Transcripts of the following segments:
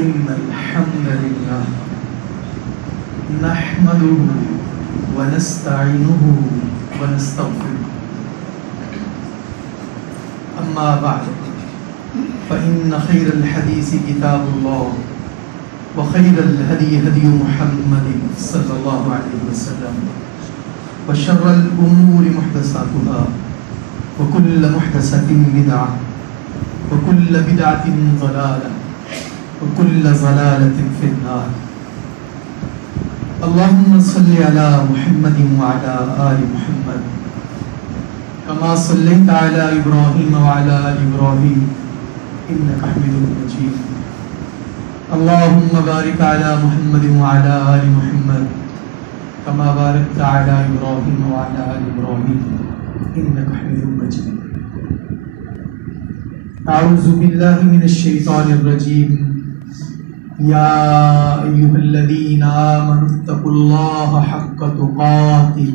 إن الحمد لله نحمده ونستعينه ونستغفره. أما بعد فإن خير الحديث كتاب الله وخير الهدي هدي محمد صلى الله عليه وسلم وشر الأمور محدثاتها وكل محدثة بدعة وكل بدعة ضلالة وكل ضلالة في النار. اللهم صل على محمد وعلى آل محمد كما صليت على إبراهيم وعلى آل إبراهيم إنك حميد مجيد. اللهم بارك على محمد وعلى آل محمد كما باركت على إبراهيم وعلى آل إبراهيم إنك حميد مجيد. أعوذ بالله من الشيطان الرجيم. يا أيها الذين آمنوا اتقوا الله حق تقاته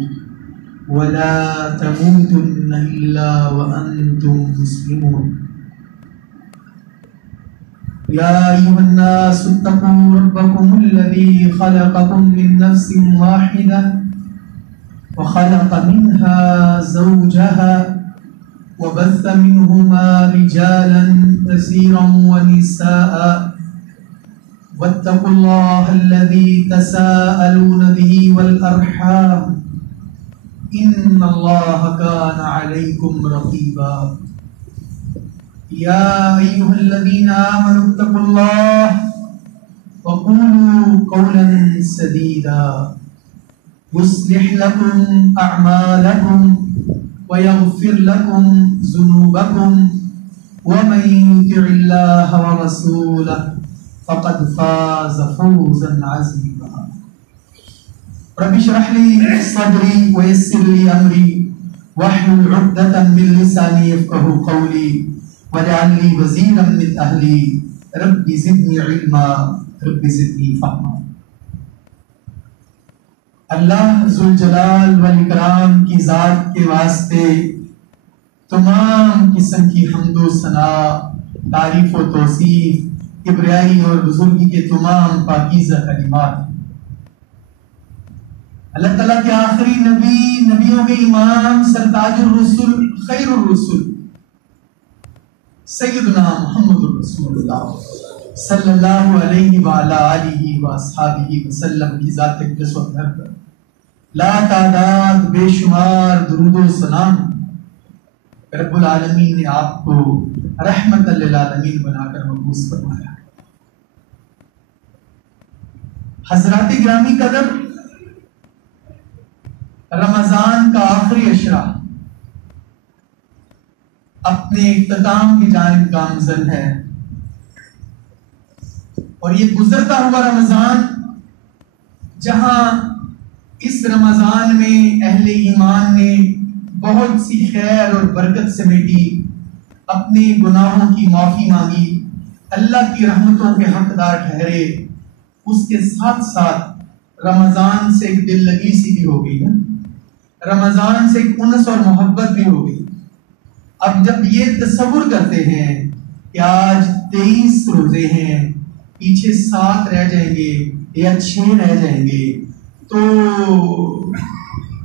ولا تموتن إلا وأنتم مسلمون. يا أيها الناس اتقوا ربكم الذي خلقكم من نفس واحدة وخلق منها زوجها وبث منهما رجالا كثيرا ونساء واتقوا الله الذي تساءلون به والأرحام إن الله كان عليكم رقيبا. يا أيها الذين آمنوا اتقوا الله وقولوا قولا سديدا يصلح لكم أعمالكم ويغفر لكم ذنوبكم ومن يطع الله ورسوله فقد فاز فوزا عظيما. رب اشرح لي صدري ويسر لي أمري واحلل عقدة من لساني يفقهوا قولي واجعل لي وزيرا من أهلي رب زدني علما رب زدني فهما. اللہ ذوالجلال والاکرام کی ذات کے واسطے تمام قسم کی حمد و ثنا، تعریف و توصیف، کبریائی اور بزرگی کے تمام پاکیزہ کلمات. اللہ تعالیٰ کے آخری نبی، نبیوں کے امام، سرتاج الرسل، خیر الرسل سیدنا محمد رسول اللہ صلی اللہ علیہ وعلی آلہ واصحابہ وسلم کی ذات اقدس و گھر پر لا تعداد بے شمار درود و سلام. رب العالمین نے آپ کو رحمت للعالمین بنا کر مبعوث فرمایا. حضرات گرامی قدر، رمضان کا آخری عشرہ اپنے اختتام کی جانب گامزن ہے، اور یہ گزرتا ہوا رمضان، جہاں اس رمضان میں اہل ایمان نے بہت سی خیر اور برکت سمیٹی، اپنے گناہوں کی معافی مانگی، اللہ کی رحمتوں کے حقدار ٹھہرے، اس کے ساتھ ساتھ رمضان سے ایک دل لگی سی بھی ہو گئی ہے، رمضان سے ایک انس اور محبت بھی ہو گئی. اب جب یہ تصور کرتے ہیں کہ آج 23 روزے ہیں، پیچھے 7 رہ جائیں گے یا 6 رہ جائیں گے، تو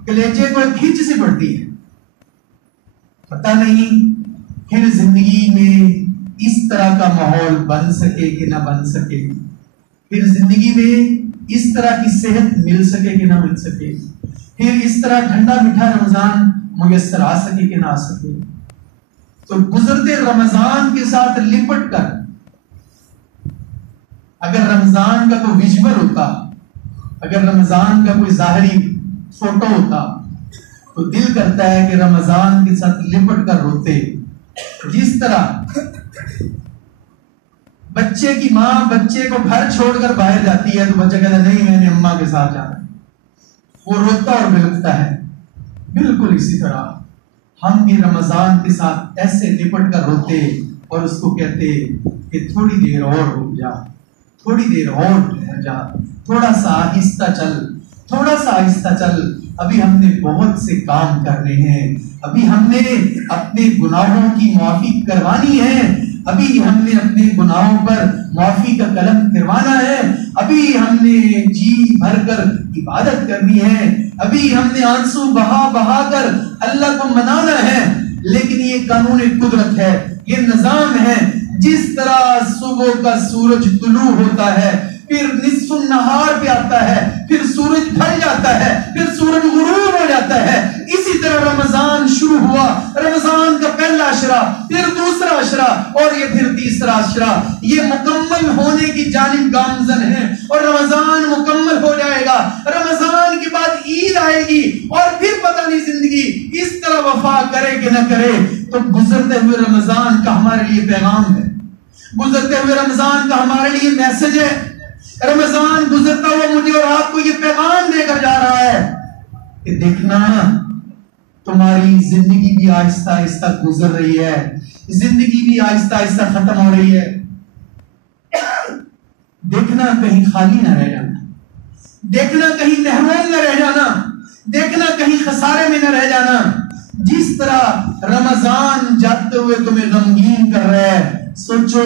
کلیجے کو کھینچ سی پڑتی ہے. پتہ نہیں پھر زندگی میں اس طرح کا ماحول بن سکے کہ نہ بن سکے، پھر زندگی میں اس طرح کی صحت مل سکے کہ نہ مل سکے، پھر اس طرح ٹھنڈا میٹھا رمضان میسر آ سکے کہ نہ آ سکے. تو گزرتے رمضان کے ساتھ لپٹ کر اگر رمضان کا کوئی ویژول ہوتا، اگر رمضان کا کوئی ظاہری فوٹو ہوتا، تو دل کرتا ہے کہ رمضان کے ساتھ لپٹ کر روتے. جس طرح بچے کی ماں بچے کو گھر چھوڑ کر باہر جاتی ہے تو بچہ کہتا ہے نہیں میں نے اماں کے ساتھ جانا ہے، وہ روتا اور بلکتا ہے. بالکل اسی طرح ہم بھی رمضان کے ساتھ ایسے لپٹ کر روتے اور اس کو کہتے کہ تھوڑی دیر اور رک جا، تھوڑی دیر اور ٹھہر جا، تھوڑا سا آہستہ چل، تھوڑا سا آہستہ چل، ابھی ہم نے بہت سے کام کرنے ہیں، ابھی ہم نے اپنے گناہوں کی معافی کروانی ہے، ابھی ہم نے اپنے گناہوں پر معافی کا قلم پھروانا ہے، ابھی ہم نے جی بھر کر عبادت کرنی ہے، ابھی ہم نے آنسو بہا بہا کر اللہ کو منانا ہے، لیکن یہ قانون قدرت ہے، یہ نظام ہے۔ جس طرح صبح کا سورج طلوع ہوتا ہے، پھر نصف النہار پہ آتا ہے، پھر سورج ڈھل جاتا ہے، پھر سورج غروب ہو جاتا ہے، اسی طرح رمضان شروع ہوا، رمضان کا پہلا عشرہ، پھر دوسرا عشرہ، اور یہ پھر تیسرا عشرہ، یہ مکمل ہونے کی جانب گامزن ہے، اور رمضان مکمل ہو جائے گا۔ رمضان کے بعد عید آئے گی، اور پھر پتہ نہیں زندگی اس طرح وفا کرے کہ نہ کرے۔ تو گزرتے ہوئے رمضان کا ہمارے لیے پیغام ہے، گزرتے ہوئے رمضان کا ہمارے لیے میسج ہے۔ رمضان گزرتا ہوا مجھے اور آپ کو یہ پیغام دے کر جا رہا ہے کہ دیکھنا تمہاری زندگی بھی آہستہ آہستہ گزر رہی ہے، زندگی بھی آہستہ آہستہ ختم ہو رہی ہے۔ دیکھنا کہیں خالی نہ رہ جانا، دیکھنا کہیں محروم نہ رہ جانا، دیکھنا کہیں خسارے میں نہ رہ جانا۔ جس طرح رمضان جاتے ہوئے تمہیں غمگین کر رہا ہے، سوچو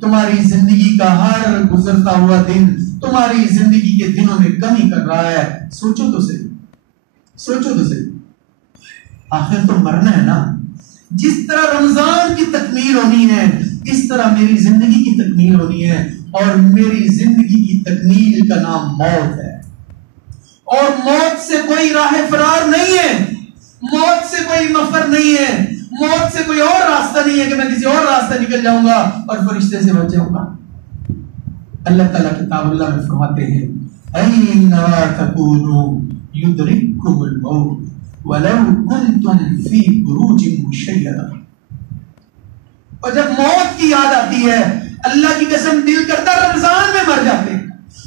تمہاری زندگی کا ہر گزرتا ہوا دن تمہاری زندگی کے دنوں میں کمی کر رہا ہے۔ سوچو تو صحیح، سوچو تو صحیح، آخر تو مرنا ہے نا۔ جس طرح رمضان کی تکمیل ہونی ہے، اس طرح میری زندگی کی تکمیل ہونی ہے، اور میری زندگی کی تکمیل کا نام موت ہے، اور موت سے کوئی راہ فرار نہیں ہے، موت سے کوئی مفر نہیں ہے، موت سے کوئی اور راستہ نہیں ہے کہ میں کسی اور راستہ نکل جاؤں گا اور فرشتے سے بچ جاؤں گا۔ اللہ تعالیٰ کتاب اللہ میں فرماتے ہیں اینما تکونوا یدرککم الموت ولو کنتم فی بروج مشیدہ۔ اور جب موت کی یاد آتی ہے، اللہ کی قسم دل کرتا رمضان میں مر جاتے،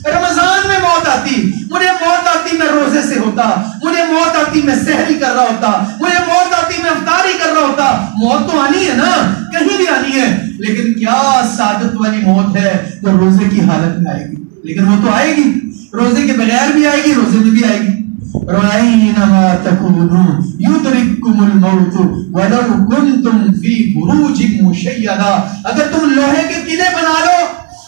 رمضان میں موت آتی، مجھے موت آتی میں روزے سے ہوتا، مجھے موت آتی میں سحری کر رہا ہوتا، مجھے موت آتی میں افطاری کر رہا ہوتا۔ موت تو آنی ہے نا، کہیں بھی آنی ہے، لیکن کیا سعادت والی موت ہے جو روزے کی حالت میں آئے گی، لیکن وہ تو آئے گی، روزے کے بغیر بھی آئے گی، روزے میں بھی آئے گی۔ وَأَيْنَمَا تَكُونُوا يُدْرِككُمُ الْمَوْتُ وَلَوْ كُنْتُمْ فِي بُرُوجٍ مُشَيَّدَةٍ۔ اگر تم لوہے کے قلعے بنا لو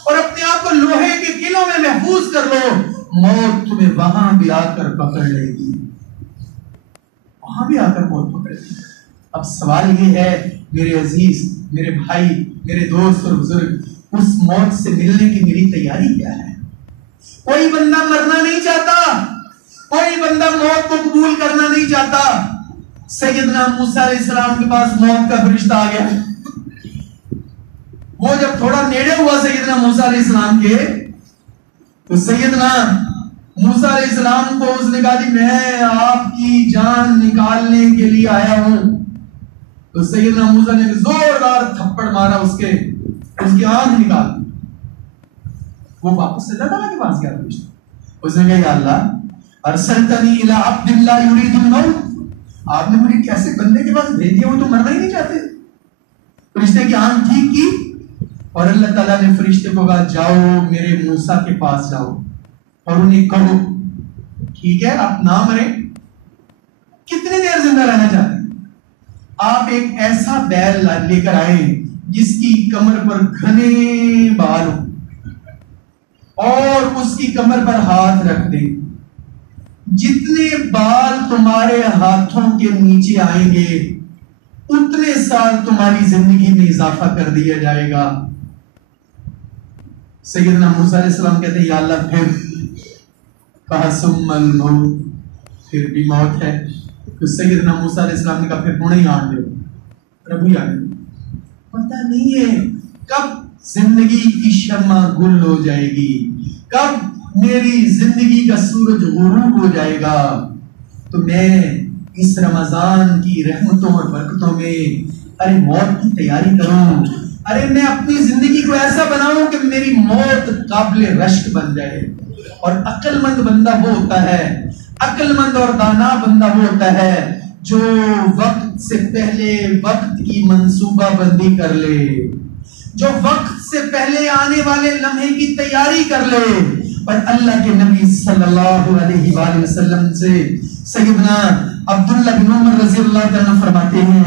اور اپنے آپ کو لوہے کے قلعوں میں محفوظ کر لو، موت تمہیں وہاں بھی آ کر پکڑ لے گی، وہاں بھی آ کر موت پکڑ لے گی۔ اب سوال یہ ہے میرے عزیز، میرے بھائی، میرے دوست اور بزرگ، اس موت سے ملنے کی میری تیاری کیا ہے؟ کوئی بندہ مرنا نہیں چاہتا، کوئی بندہ موت کو قبول کرنا نہیں چاہتا۔ سیدنا موسیٰ علیہ السلام کے پاس موت کا فرشتہ آ گیا، وہ جب تھوڑا نیڑے ہوا سیدنا موسیٰ علیہ السلام کے، تو سیدنا موسیٰ علیہ السلام کو اس نے کہا جی میں آپ کی جان نکالنے کے لیے آیا ہوں۔ تو سیدنا موسیٰ نے زوردار تھپڑ مارا اس کی آنکھ نکال دی۔ وہ واپس اللہ تعالیٰ کے پاس گیا فرشتہ، اس نے کہا یا اللہ ارسلتنی الی عبد اللہ یرید الموت، آپ نے مجھے کیسے بندے کے پاس بھیج دیا وہ تو مرنا ہی نہیں چاہتے۔ فرشتے کی آنکھ ٹھیک کی، اور اللہ تعالیٰ نے فرشتے کو کہا جاؤ میرے موسیٰ کے پاس جاؤ اور انہیں کہو ٹھیک ہے آپ نہ مریں، کتنی دیر زندہ رہنا چاہتے ہیں؟ آپ ایک ایسا بیل لے کر آئیں جس کی کمر پر گھنے بال ہوں، اور اس کی کمر پر ہاتھ رکھ دیں، جتنے بال تمہارے ہاتھوں کے نیچے آئیں گے اتنے سال تمہاری زندگی میں اضافہ کر دیا جائے گا۔ سیدنا موسیٰ علیہ السلام کہتے ہیں یا اللہ پھر؟ کہا ثم الموت، پھر بھی موت ہے۔ تو سیدنا موسیٰ علیہ السلام نے کہا پھر ہوں ہی آن دے، پربھی آن دے، پتہ نہیں ہے کب زندگی کی شمع گل ہو جائے گی، کب میری زندگی کا سورج غروب ہو جائے گا۔ تو میں اس رمضان کی رحمتوں اور برکتوں میں موت کی تیاری کروں، میں اپنی زندگی کو ایسا بناؤں کہ میری موت قابل رشک بن جائے۔ اور عقل مند بندہ وہ ہوتا ہے، عقل مند اور دانا بندہ وہ ہوتا ہے جو وقت سے پہلے وقت کی منصوبہ بندی کر لے، جو وقت سے پہلے آنے والے لمحے کی تیاری کر لے۔ اور اللہ کے نبی صلی اللہ علیہ وآلہ وسلم سے سیدنا عبداللہ بن عمر رضی اللہ عنہ فرماتے ہیں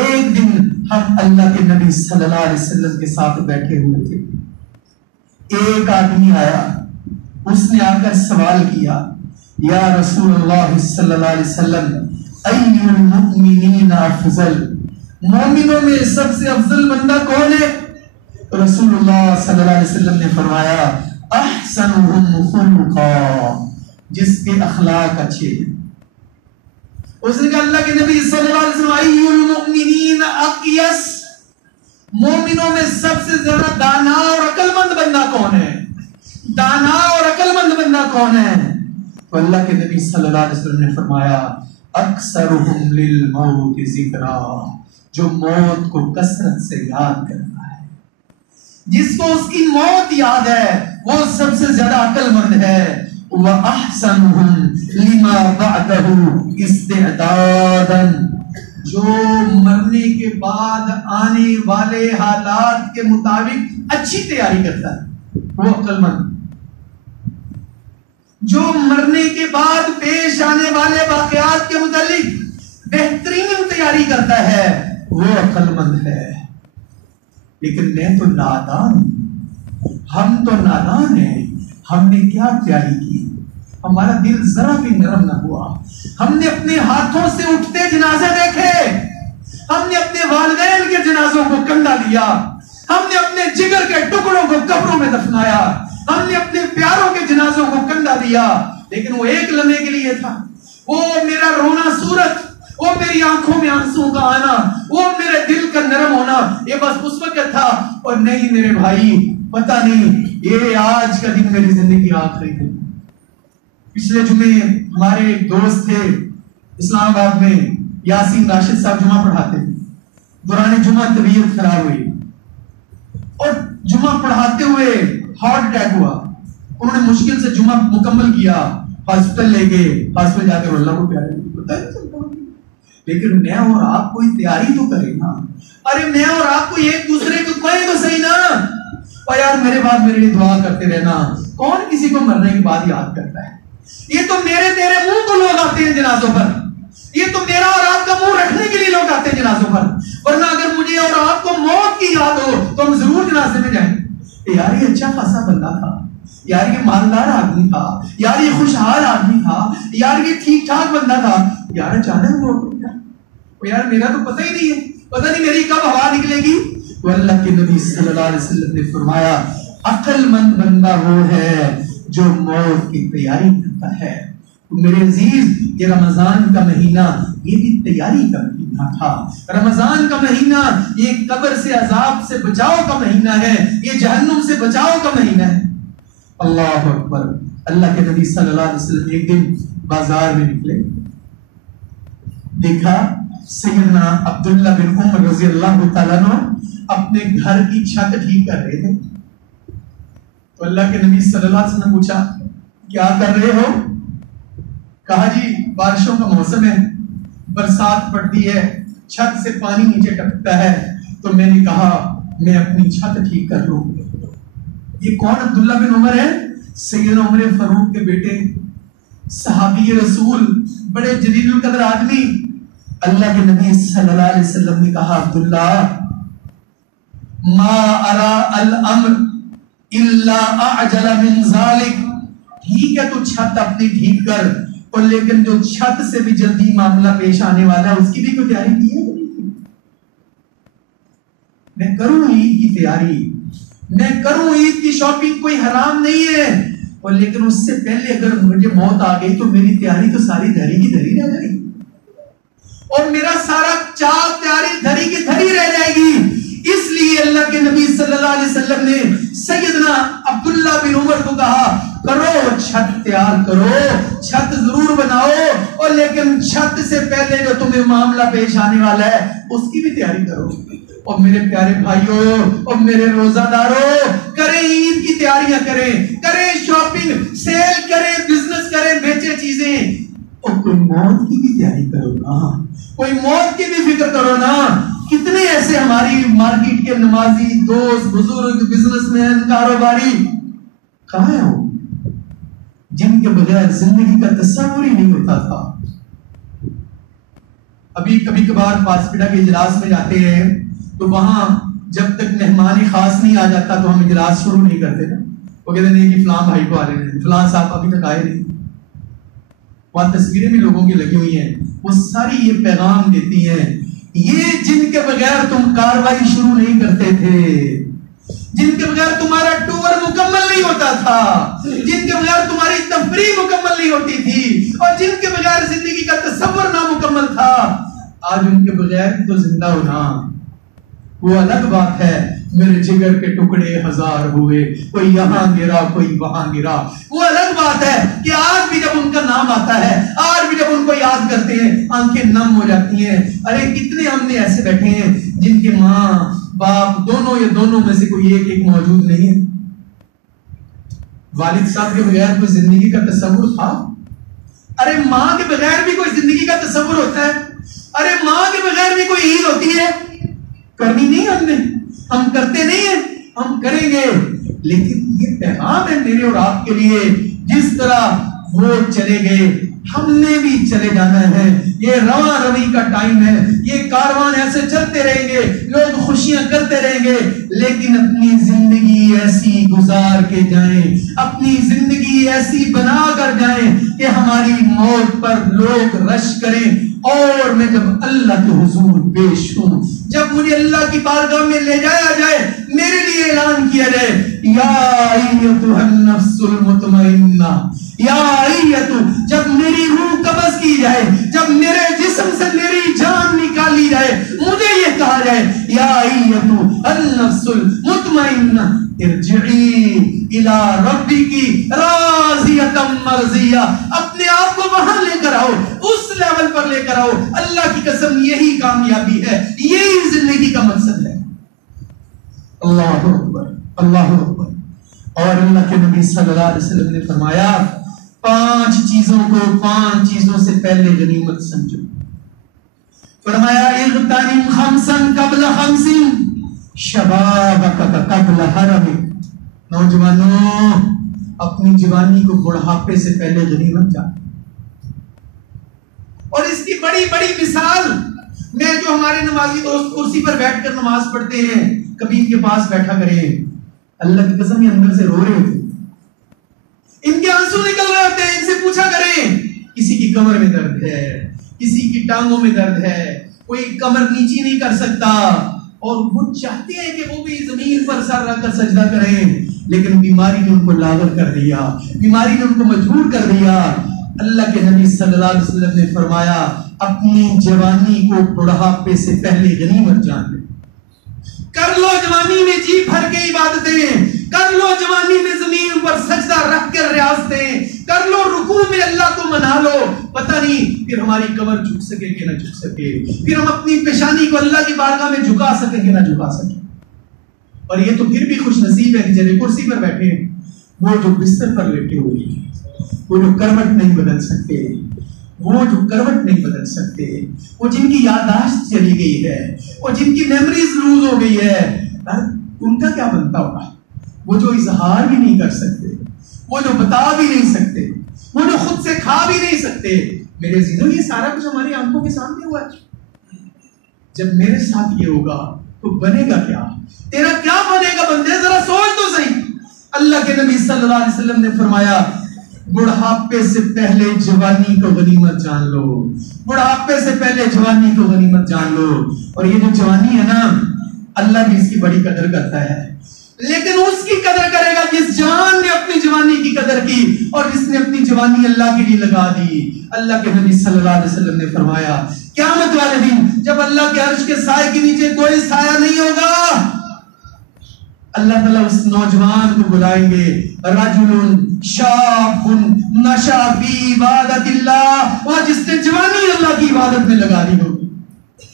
ایک دن ہم اللہ کے نبی صلی اللہ علیہ وسلم کے ساتھ بیٹھے ہوئے تھے، ایک آدمی آیا, اس نے آ کر سوال کیا, یا رسول اللہ صلی اللہ علیہ وسلم, ای المؤمنین افضل, مومنوں میں سب سے افضل بندہ کون ہے؟ رسول اللہ صلی اللہ علیہ وسلم نے فرمایا, احسنهم خلقا, جس کے اخلاق اچھے ہیں. اس نے کہا اللہ کے نبی صلی اللہ علیہ وسلم, ای المؤمنین اقیس, مومنوں میں سب سے زیادہ دانا اور عقل مند بندہ کون ہے؟ دانا اور عقل مند بندہ کون ہے؟ تو اللہ کے نبی صلی اللہ علیہ وسلم نے فرمایا, اکثرهم للموت ذکرا, جو موت کو کثرت سے یاد کرتا ہے, جس کو اس کی موت یاد ہے وہ سب سے زیادہ عقل مند ہے. وَأَحْسَنُهُمْ لِمَا بَعْدَهُ اسْتِعْدَادًا, جو مرنے کے بعد آنے والے حالات کے مطابق اچھی تیاری کرتا ہے وہ عقل مند. جو مرنے کے بعد پیش آنے والے واقعات کے متعلق بہترین تیاری کرتا ہے وہ عقل مند ہے. لیکن میں تو نادان, ہم تو نادان ہیں. ہم نے کیا تیاری کی؟ ہمارا دل ذرا بھی نرم نہ ہوا. ہم نے اپنے ہاتھوں سے اٹھتے جنازے دیکھے, ہم نے اپنے والدین کے جنازوں کو کندھا لیا, ہم نے اپنے جگر کے ٹکڑوں کو قبروں میں دفنایا, ہم نے اپنے پیاروں کے جنازوں کو کندھا دیا. لیکن وہ ایک لمحے کے لیے تھا, وہ میرا رونا صورت, وہ میری آنکھوں میں آنسوں کا آنا, وہ میرے دل کا نرم ہونا, یہ بس اس وقت تھا. اور نہیں میرے بھائی, پتہ نہیں یہ آج کا دن میری زندگی کا آخری دن. پچھلے جمعے ہمارے ایک دوست تھے اسلام آباد میں, یاسین راشد صاحب جمعہ پڑھاتے تھے. دوران جمعہ طبیعت خراب ہوئی اور جمعہ پڑھاتے ہوئے ہارٹ اٹیک ہوا. انہوں نے مشکل سے جمعہ مکمل کیا, ہاسپٹل لے گئے, ہاسپٹل جا کر اللہ کو پیارے پتہ نہیں چلتا. لیکن میں اور آپ کوئی تیاری تو کریں نا. ارے میں اور آپ کو ایک دوسرے کو کہیں تو صحیح نا. اور یار میرے بعد میرے لیے دعا کرتے رہنا. کون کسی کو مرنے کے بعد یاد کرتا ہے؟ یہ تو میرے تیرے منہ کو لوگ آتے ہیں جنازوں پر, یہ تو میرا اور آپ کا منہ رکھنے کے لیے لوگ آتے ہیں جنازوں پر. ورنہ اگر مجھے اور آپ کو موت کی یاد ہو تو ہم ضرور جنازے میں جائیں. یار یہ اچھا خاصا بندہ تھا, یار یہ مالدار آدمی تھا, یار یہ خوشحال آدمی تھا, یار یہ ٹھیک ٹھاک بندہ تھا, یار اچانک وہ یار میرا تو پتہ ہی نہیں ہے, پتہ نہیں میری کب ہوا نکلے گی. تو اللہ کے نبی صلی اللہ علیہ وسلم نے فرمایا, عقل مند بندہ وہ ہے جو موت کی تیاری کرتا ہے. میرے عزیز, یہ رمضان کا مہینہ یہ بھی تیاری کا مہینہ تھا. رمضان کا مہینہ یہ قبر سے عذاب سے بچاؤ کا مہینہ ہے, یہ جہنم سے بچاؤ کا مہینہ ہے. اللہ اکبر. اللہ کے نبی صلی اللہ علیہ وسلم ایک دن بازار میں نکلے, دیکھا سیدنا عبداللہ بن عمر رضی اللہ تعالیٰ عنہ اپنے گھر کی چھت ٹھیک کر رہے تھے. تو اللہ کے نبی صلی اللہ علیہ وسلم نے پوچھا, کیا کر رہے ہو؟ کہا جی بارشوں کا موسم ہے, برسات پڑتی ہے, چھت سے پانی نیچے ٹپکتا ہے, تو میں نے کہا میں اپنی چھت ٹھیک کر لوں. یہ کون عبداللہ بن عمر ہے؟ سیدنا عمر فاروق کے بیٹے, صحابی رسول, بڑے جلیل القدر آدمی. اللہ کے نبی صلی اللہ علیہ وسلم نے کہا, عبداللہ ما ارى الامر الا اعجل من ذلك, ٹھیک ہے تو چھت اپنی ٹھیک کر, اور لیکن جو چھت سے بھی جلدی معاملہ پیش آنے والا ہے اس کی بھی کوئی تیاری کی ہے؟ میں کروں عید کی تیاری, میں کروں عید کی شاپنگ, کوئی حرام نہیں ہے, اور لیکن اس سے پہلے اگر مجھے موت آ گئی تو میری تیاری تو ساری دھری کی دھری رہ جائے گی, اور میرا سارا چال تیاری دھری کی دھری رہ جائے گی. اس لیے اللہ کے نبی صلی اللہ علیہ وسلم نے سیدنا عبداللہ بن عمر کو کہا, کرو چھت تیار کرو, چھت ضرور بناؤ, اور لیکن چھت سے پہلے جو تمہیں معاملہ پیش آنے والا ہے اس کی بھی تیاری کرو. اور میرے پیارے بھائیوں اور میرے روزہ داروں, کریں عید کی تیاریاں, کریں شاپنگ, سیل کریں, بزنس کریں, بیچے چیزیں, اور کوئی موت کی بھی تیاری کرو نا, کوئی موت کی بھی فکر کرو نا. کتنے ایسے ہماری مارکیٹ کے نمازی دوست, بزرگ, بزنس مین, کاروباری کہاں ہیں وہ, جن کے بغیر زندگی کا تصور ہی نہیں ہوتا تھا. ابھی کبھی کبھار پاسپیٹا کے اجلاس میں جاتے ہیں تو وہاں جب تک مہمان خاص نہیں آ جاتا تو ہم اجلاس شروع نہیں کرتے نا. وہ کہتے نہیں کہ فلاں بھائی کو آ رہے ہیں، فلاں صاحب ابھی تک آئے نہیں. وہاں تصویریں بھی لوگوں کی لگی ہوئی ہیں، وہ ساری یہ پیغام دیتی ہیں، یہ جن کے بغیر تم کاروائی شروع نہیں کرتے تھے، جن کے بغیر تمہارا ٹور مکمل نہیں ہوتا تھا، جن کے بغیر تمہاری تفریح مکمل نہیں ہوتی تھی، اور جن کے بغیر زندگی کا تصور نامکمل تھا، آج ان کے بغیر تو زندہ ہونا وہ الگ بات ہے. میرے جگر کے ٹکڑے ہزار ہوئے، کوئی یہاں گرا کوئی وہاں گرا، وہ الگ بات ہے کہ آج بھی جب ان کا نام آتا ہے، آج بھی جب ان کو یاد کرتے ہیں، آنکھیں نم ہو جاتی ہیں. ارے کتنے ہم نے ایسے بیٹھے ہیں جن کے ماں باپ دونوں یا دونوں میں سے کوئی ایک موجود نہیں ہے. والد صاحب کے بغیر کوئی زندگی کا تصور تھا؟ ارے ماں کے بغیر بھی کوئی زندگی کا تصور ہوتا ہے؟ ارے ماں کے بغیر بھی کوئی عید ہوتی ہے؟ کرنی نہیں ہم نے، ہم کرتے نہیں ہیں، ہم کریں گے. لیکن یہ پیغام ہے میرے اور آپ کے لیے، جس طرح وہ چلے گئے ہم نے بھی چلے جانا ہے. یہ رواں روی کا ٹائم ہے، یہ کاروان ایسے چلتے رہیں گے، لوگ خوشیاں کرتے رہیں گے، لیکن اپنی زندگی ایسی گزار کے جائیں، اپنی زندگی ایسی بنا کر جائیں کہ ہماری موت پر لوگ رش کریں، اور میں جب اللہ کے حضور پیش ہوں، جب مجھے اللہ کی بارگاہ میں لے جایا جائے، میرے لیے اعلان کیا جائے، یا ایتھا النفس المطمئنہ، یا ایتھا، جب میری روح قبض کی جائے، جب میرے جسم سے میری جان نکالی جائے، مجھے یہ کہا جائے، یا ایتھا النفس المطمئنہ ارجعی الی ربک راضیۃ مرضیہ، اپنے آپ کو وہاں لے کر آؤ، اس لیول پر لے کر آؤ. اللہ کی قسم یہی کامیابی ہے، یہی زندگی کا مقصد ہے. اللہ اکبر، اللہ اکبر. اور اللہ کے نبی صلی اللہ علیہ وسلم نے فرمایا 5 چیزوں کو 5 چیزوں سے پہلے غنیمت سمجھو. فرمایا اغتنم خمسا قبل خمس شبابک قبل حرمک. نوجوانوں، اپنی جوانی کو بڑھاپے سے پہلے غنیمت جان. اور اس کی بڑی بڑی مثال میں جو ہمارے نمازی دوست کرسی پر بیٹھ کر نماز پڑھتے ہیں، کبھی ان کے پاس بیٹھا کریں. اللہ کی قسم یہ اندر سے رو رہے ہوتے، ان کے آنسو نکل رہے ہوتے ہیں. ان سے پوچھا کریں، کسی کی کمر میں درد ہے، کسی کی ٹانگوں میں درد ہے، کوئی کمر نیچی نہیں کر سکتا، اور وہ چاہتے ہیں کہ وہ بھی زمین پر سر رکھ کر سجدہ کریں، لیکن بیماری نے ان کو لاغر کر دیا، بیماری نے ان کو مجبور کر دیا. اللہ کے نبی صلی اللہ علیہ وسلم نے فرمایا اپنی جوانی کو بڑھاپے سے پہلے غنیمت جان لے. کر لو جوانی میں جی بھر کے عبادتیں، کر لو جوانی میں زمین پر سجدہ رکھ کر ریاضتیں، کر لو رکوع میں اللہ کو منا لو. پتہ نہیں پھر ہماری کمر جھک سکے کہ نہ جھک سکے، پھر ہم اپنی پیشانی کو اللہ کی بارگاہ میں جھکا سکیں کہ نہ جھکا سکیں. اور یہ تو پھر بھی خوش نصیب ہے کہ جب کرسی پر بیٹھے ہیں، وہ جو بستر پر لیٹے ہوئے ہیں، وہ جو کروٹ نہیں بدل سکتے، وہ جو کروٹ نہیں بدل سکتے، وہ جن کی یادداشت چلی گئی ہے، وہ جن کی میموریز لوز ہو گئی ہے، ان کا کیا بنتا ہوگا؟ وہ جو اظہار بھی نہیں کر سکتے، وہ جو بتا بھی نہیں سکتے، وہ جو خود سے کھا بھی نہیں سکتے. میرے عزیزوں، یہ سارا کچھ ہماری آنکھوں کے سامنے ہوا ہے. جب میرے ساتھ یہ ہوگا تو بنے گا کیا؟ تیرا کیا بنے گا بندے؟ ذرا سوچ تو صحیح. اللہ کے نبی صلی اللہ علیہ وسلم نے فرمایا بڑھاپے سے پہلے جوانی کو غنیمت جان لو، بڑھاپے سے پہلے جوانی کو غنیمت جان لو. اور یہ جو جوانی ہے نا، اللہ بھی اس کی بڑی قدر کرتا ہے، لیکن اس کی قدر کرے گا جس جوان نے اپنی جوانی کی قدر کی اور جس نے اپنی جوانی اللہ کے لیے لگا دی. اللہ کے نبی صلی اللہ علیہ وسلم نے فرمایا قیامت والے دن جب اللہ کے عرش کے سائے کے نیچے کوئی سایہ نہیں ہوگا، اللہ تعالیٰ اس نوجوان کو بلائیں گے، رجل شاب نشا فی عبادت اللہ، وہ جس نے جوانی اللہ کی عبادت میں لگا دی ہوگی.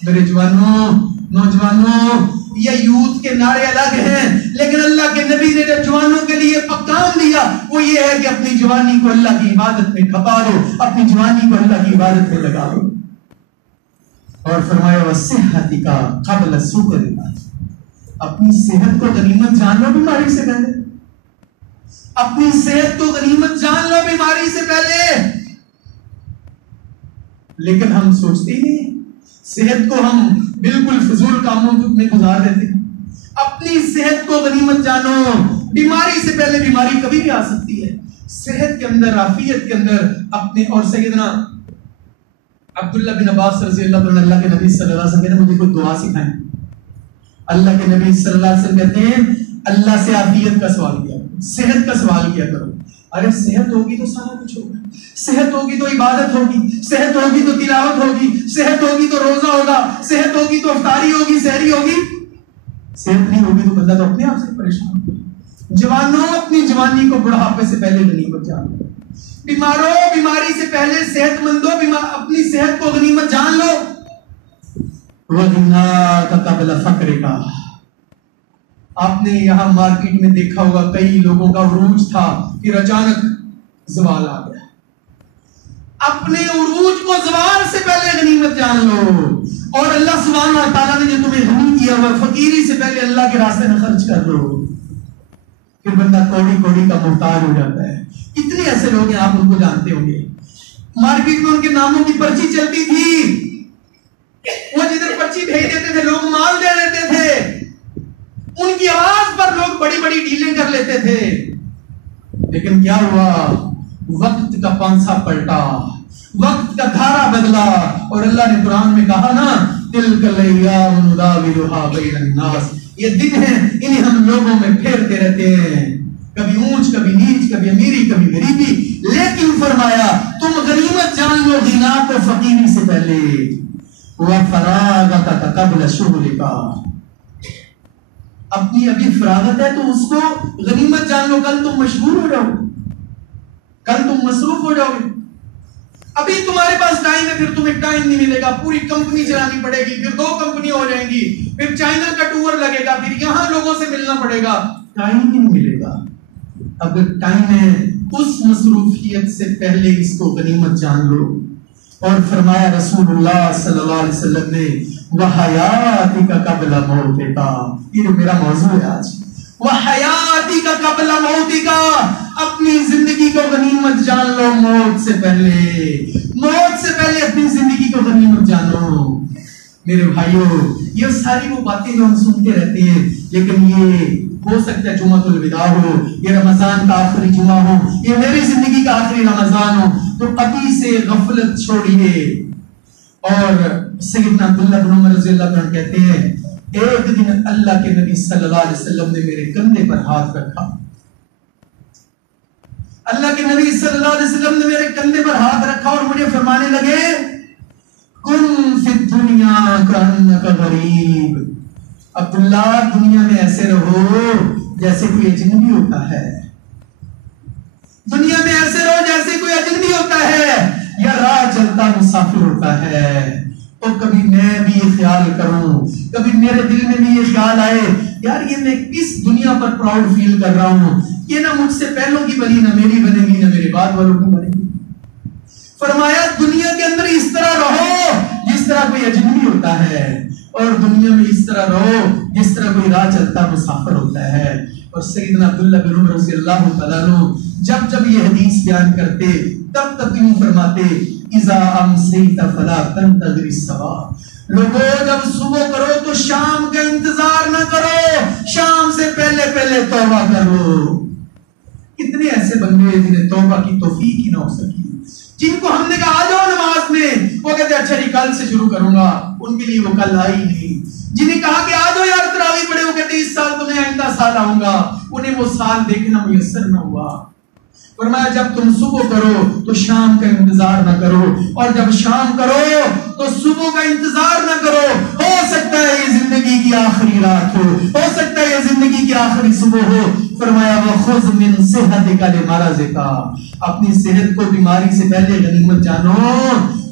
میرے جوانوں، نوجوانوں، یہ یوتھ کے نعرے الگ ہیں، لیکن اللہ کے نبی نے جو جوانوں کے لیے پیغام دیا وہ یہ ہے کہ اپنی جوانی کو اللہ کی عبادت میں کھپا دو، اپنی جوانی کو اللہ کی عبادت میں لگا دو. اور فرمایا وَصِحَّتِكَ قَبْلَ سُقْمِكَ، اپنی صحت کو غنیمت جان لو بیماری سے پہلے، اپنی صحت کو غنیمت جان لو بیماری سے پہلے. لیکن ہم سوچتے ہی نہیں، صحت کو ہم بالکل فضول کاموں میں گزار دیتے ہیں. اپنی صحت کو غنیمت جانو، بیماری سے پہلے بیماری کبھی بھی آ سکتی ہے. صحت کے اندر، عافیت کے اندر اپنے. اور سیدنا عبداللہ بن عباس رضی اللہ عنہ، اللہ کے نبی صلی اللہ علیہ وسلم نے مجھے کوئی دعا سکھائیں. اللہ کے نبی صلی اللہ علیہ وسلم کہتے ہیں اللہ سے عافیت کا سوال کیا کرو، صحت کا سوال کیا کرو. ارے صحت ہوگی تو سارا کچھ ہوگا. صحت ہوگی تو عبادت ہوگی، صحت ہوگی تو تلاوت ہوگی، صحت ہوگی تو روزہ ہوگا، صحت ہوگی تو افطاری ہوگی، سحری ہوگی. صحت نہیں ہوگی تو بندہ تو اپنے آپ سے پریشان ہوگا. جوانوں، اپنی جوانی کو بڑھاپے سے پہلے غنیمت جان لو. بیماروں، بیماری سے پہلے صحت مندوں، اپنی صحت کو غنیمت جان لو. وَغِنَاكَ قَبْلَ فَقْرِكَ. آپ نے یہاں مارکیٹ میں دیکھا ہوگا کئی لوگوں کا عروج تھا، پھر اچانک زوال آ گیا. اپنے عروج کو زوال سے پہلے غنیمت جان لو. اور اللہ سبحانہ و تعالیٰ نے جو تمہیں غنی کیا ہوا، فقیری سے پہلے اللہ کے راستے میں خرچ کر لو. پھر بندہ کوڑی کوڑی کا محتاج ہو جاتا ہے. کتنے ایسے لوگ ہیں، آپ ان کو جانتے ہوں گے. مارکیٹ میں ان کے ناموں کی پرچی چلتی تھی، وہ جدھر پرچی بھیج دیتے تھے لوگ مال دے دیتے تھے. ان کی آواز پر لوگ بڑی بڑی ڈیلیں کر لیتے تھے. لیکن کیا ہوا؟ وقت کا پانسا پلٹا، وقت کا دھارا بدلا. اور اللہ نے قرآن میں کہا نا، تِلْكَ الْأَيَّامُ نُدَاوِلُهَا بَيْنَ النَّاسِ. یہ دن ہیں، انہیں ہم لوگوں میں پھیرتے رہتے ہیں، کبھی اونچ کبھی نیچ، کبھی امیری کبھی غریبی. لیکن فرمایا تم غنیمت جان لو غنا کو فقیری سے پہلے. وَفَرَاغَتَكَ قَبْلَ شُغْلِكَ. اپنی ابھی فراغت ہے تو اس کو غنیمت جان لو. کل تم مشغول ہو جاؤ، کل تم مصروف ہو جاؤ گے. ابھی تمہارے پاس ٹائم ہے، پھر تمہیں ٹائم نہیں ملے گا. پوری کمپنی چلانی پڑے گی، پھر 2 کمپنیاں ہو جائیں گی، پھر چائنا کا ٹور لگے گا، پھر یہاں لوگوں سے ملنا پڑے گا. ٹائم ہی نہیں ملے گا. اگر ٹائم ہے اس مصروفیت سے پہلے اس کو غنیمت جان لو. اور فرمایا رسول اللہ صلی اللہ علیہ وسلم نے وَحَيَاتِكَ قَبْلَ مَوْتِكَ. یہ میرا موضوع ہے آج. وَحَيَاتِكَ قَبْلَ مَوْتِكَ. اپنی زندگی کو غنیمت جان لو موت سے پہلے. موت سے پہلے اپنی زندگی کو غنیمت جانو. میرے بھائیوں، یہ ساری وہ باتیں جو ہم سنتے رہتے ہیں، لیکن یہ ہو سکتا ہے جمعۃ الوداع ہو، یہ رمضان کا آخری جمعہ ہو، یہ میری زندگی کا آخری رمضان ہو، تو ابھی سے غفلت چھوڑیے. اور سیدنا عبداللہ بن عمر رضی اللہ عنہ کہتے ہیں ایک دن اللہ کے نبی صلی اللہ علیہ وسلم نے میرے کندھے پر ہاتھ رکھا. اللہ کے نبی صلی اللہ علیہ وسلم نے میرے کندھے پر ہاتھ رکھا اور مجھے فرمانے لگے کن فی الدنیا کأنک غریب. عبداللہ، دنیا میں ایسے رہو جیسے کوئی اجنبی ہوتا ہے. دنیا میں ایسے رہو جیسے کوئی اجنبی ہوتا ہے یا راہ چلتا مسافر ہوتا ہے. تو کبھی میں بھی یہ خیال کروں، کبھی میرے دل میں بھی یہ خیال آئے یار یہ میں کس دنیا پر پراؤڈ فیل کر رہا ہوں. یہ نہ مجھ سے پہلوں کی بنی، نہ میری بنے گی، نہ میرے بعد والوں کی بنے گی. فرمایا دنیا کے اندر اس طرح رہو جس طرح کوئی اجنبی ہوتا ہے، اور دنیا میں اس طرح رہو جس طرح کوئی راہ چلتا مسافر ہوتا ہے. اور سیدنا عبداللہ بن عمر رضی اللہ تعالیٰ عنہ جب یہ حدیث بیان کرتے تب یوں فرماتے اذا امسیت فلا تنتظر الصباح. لوگوں جب صبح کرو تو شام کا انتظار نہ کرو، شام سے پہلے توبہ کرو. کتنے ایسے بندے جنہیں توبہ کی توفیق ہی نہ ہو سکی، جن کو ہم نے کہا آ جاؤ نماز میں، وہ کہتے اچھا جی کل سے شروع کروں گا، ان کے لیے وہ کل آئی نہیں. جنہیں کہا کہ آ جاؤ یار تراویح پڑھے، وہ کہتے اس سال تو میں آئندہ سال آؤں گا، انہیں وہ سال دیکھنا میسر نہ ہوا. فرمایا جب تم صبح کرو تو شام کا انتظار نہ کرو، اور جب شام کرو تو صبح کا انتظار نہ کرو. ہو سکتا ہے یہ زندگی کی آخری رات ہو سکتا ہے یہ زندگی کی آخری صبح ہو. فرمایا وَخُذْ مِنْ صِحَّتِكَ لِمَرَضِكَ. اپنی صحت کو بیماری سے پہلے غنیمت جانو.